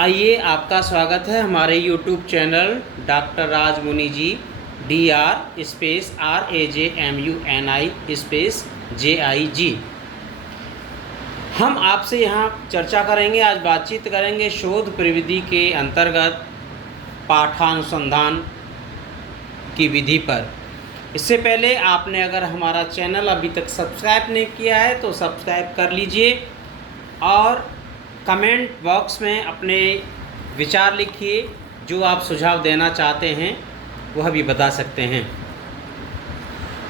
आइए, आपका स्वागत है हमारे YouTube चैनल डॉक्टर राजमुनि जी DRSPARAJMUNI हम आपसे यहाँ चर्चा करेंगे। आज बातचीत करेंगे शोध प्रविधि के अंतर्गत पाठानुसंधान की विधि पर। इससे पहले आपने अगर हमारा चैनल अभी तक सब्सक्राइब नहीं किया है तो सब्सक्राइब कर लीजिए और कमेंट बॉक्स में अपने विचार लिखिए। जो आप सुझाव देना चाहते हैं वह भी बता सकते हैं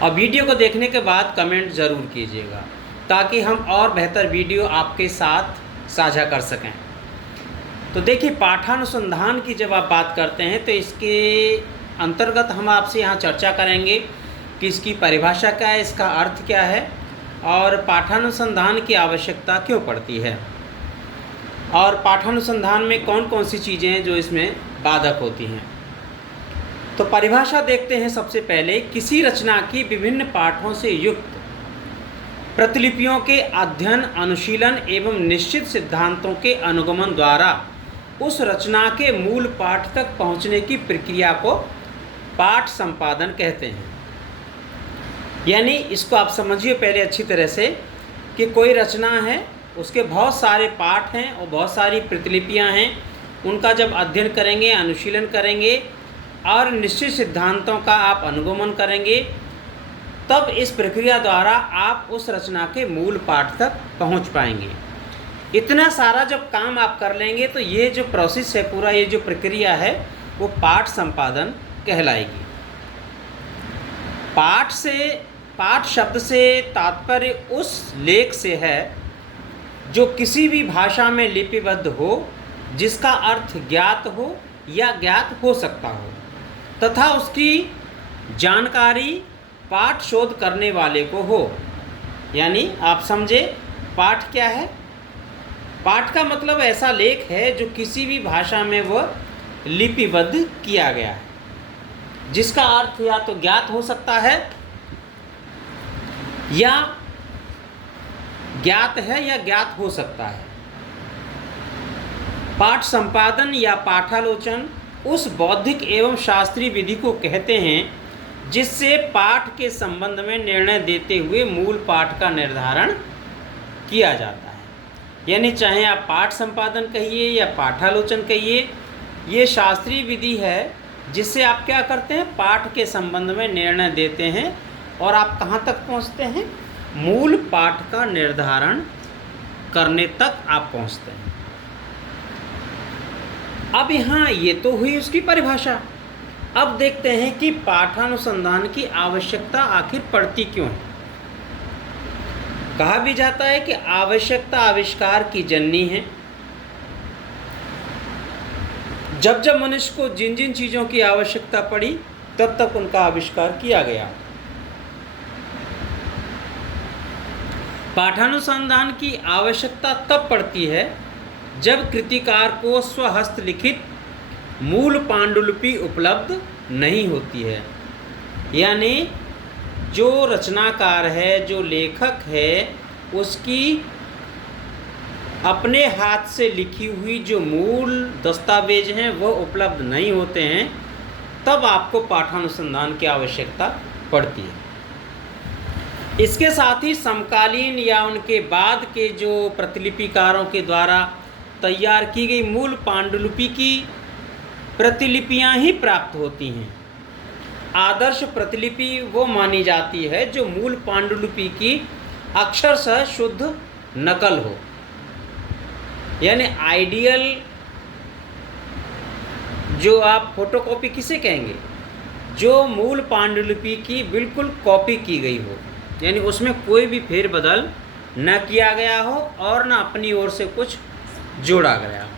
और वीडियो को देखने के बाद कमेंट ज़रूर कीजिएगा ताकि हम और बेहतर वीडियो आपके साथ साझा कर सकें। तो देखिए, पाठानुसंधान की जब आप बात करते हैं तो इसके अंतर्गत हम आपसे यहाँ चर्चा करेंगे कि इसकी परिभाषा क्या है, इसका अर्थ क्या है और पाठानुसंधान की आवश्यकता क्यों पड़ती है और पाठानुसंधान में कौन कौन सी चीज़ें हैं जो इसमें बाधक होती हैं। तो परिभाषा देखते हैं। सबसे पहले, किसी रचना की विभिन्न पाठों से युक्त प्रतिलिपियों के अध्ययन, अनुशीलन एवं निश्चित सिद्धांतों के अनुगमन द्वारा उस रचना के मूल पाठ तक पहुंचने की प्रक्रिया को पाठ संपादन कहते हैं। यानी इसको आप समझिए पहले अच्छी तरह से कि कोई रचना है, उसके बहुत सारे पाठ हैं और बहुत सारी प्रतिलिपियां हैं। उनका जब अध्ययन करेंगे, अनुशीलन करेंगे और निश्चित सिद्धांतों का आप अनुगमन करेंगे, तब इस प्रक्रिया द्वारा आप उस रचना के मूल पाठ तक पहुंच पाएंगे। इतना सारा जब काम आप कर लेंगे तो ये जो प्रोसेस है, पूरा ये जो प्रक्रिया है, वो पाठ संपादन कहलाएगी। पाठ शब्द से तात्पर्य उस लेख से है जो किसी भी भाषा में लिपिबद्ध हो, जिसका अर्थ ज्ञात हो या ज्ञात हो सकता हो तथा उसकी जानकारी पाठ शोध करने वाले को हो। यानी आप समझे पाठ क्या है। पाठ का मतलब ऐसा लेख है जो किसी भी भाषा में वह लिपिबद्ध किया गया है, जिसका अर्थ या तो ज्ञात हो सकता है या ज्ञात है या ज्ञात हो सकता है। पाठ संपादन या पाठालोचन उस बौद्धिक एवं शास्त्रीय विधि को कहते हैं जिससे पाठ के संबंध में निर्णय देते हुए मूल पाठ का निर्धारण किया जाता है। यानी चाहे आप पाठ संपादन कहिए या पाठालोचन कहिए, ये शास्त्रीय विधि है जिससे आप क्या करते हैं, पाठ के संबंध में निर्णय देते हैं और आप कहाँ तक पहुँचते हैं, मूल पाठ का निर्धारण करने तक आप पहुँचते हैं। अब यहाँ ये तो हुई उसकी परिभाषा। अब देखते हैं कि पाठानुसंधान की आवश्यकता आखिर पड़ती क्यों है। कहा भी जाता है कि आवश्यकता आविष्कार की जननी है। जब जब मनुष्य को जिन जिन चीज़ों की आवश्यकता पड़ी तब तक उनका आविष्कार किया गया। पाठानुसंधान की आवश्यकता तब पड़ती है जब कृतिकार को स्वहस्त लिखित मूल पांडुलिपि उपलब्ध नहीं होती है। यानी जो रचनाकार है, जो लेखक है, उसकी अपने हाथ से लिखी हुई जो मूल दस्तावेज हैं वह उपलब्ध नहीं होते हैं, तब आपको पाठानुसंधान की आवश्यकता पड़ती है। इसके साथ ही समकालीन या उनके बाद के जो प्रतिलिपिकारों के द्वारा तैयार की गई मूल पांडुलिपि की प्रतिलिपियां ही प्राप्त होती हैं। आदर्श प्रतिलिपि वो मानी जाती है जो मूल पांडुलिपि की अक्षरशः शुद्ध नकल हो। यानी आइडियल, जो आप फोटोकॉपी किसे कहेंगे, जो मूल पांडुलिपि की बिल्कुल कॉपी की गई हो, यानी उसमें कोई भी फेरबदल न किया गया हो और न अपनी ओर से कुछ जोड़ा गया हो।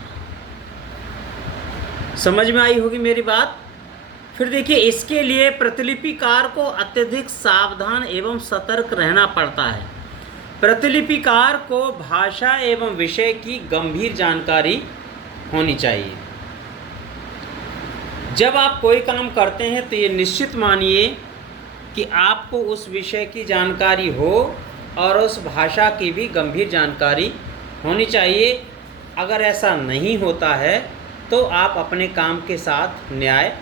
समझ में आई होगी मेरी बात। फिर देखिए, इसके लिए प्रतिलिपिकार को अत्यधिक सावधान एवं सतर्क रहना पड़ता है। प्रतिलिपिकार को भाषा एवं विषय की गंभीर जानकारी होनी चाहिए। जब आप कोई काम करते हैं तो ये निश्चित मानिए कि आपको उस विषय की जानकारी हो और उस भाषा की भी गंभीर जानकारी होनी चाहिए। अगर ऐसा नहीं होता है तो आप अपने काम के साथ न्याय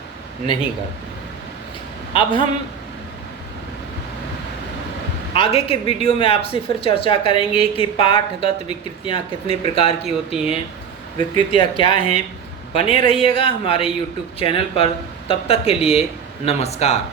नहीं करते। अब हम आगे के वीडियो में आपसे फिर चर्चा करेंगे कि पाठगत विकृतियाँ कितने प्रकार की होती हैं, विकृतियाँ क्या हैं। बने रहिएगा हमारे YouTube चैनल पर। तब तक के लिए नमस्कार।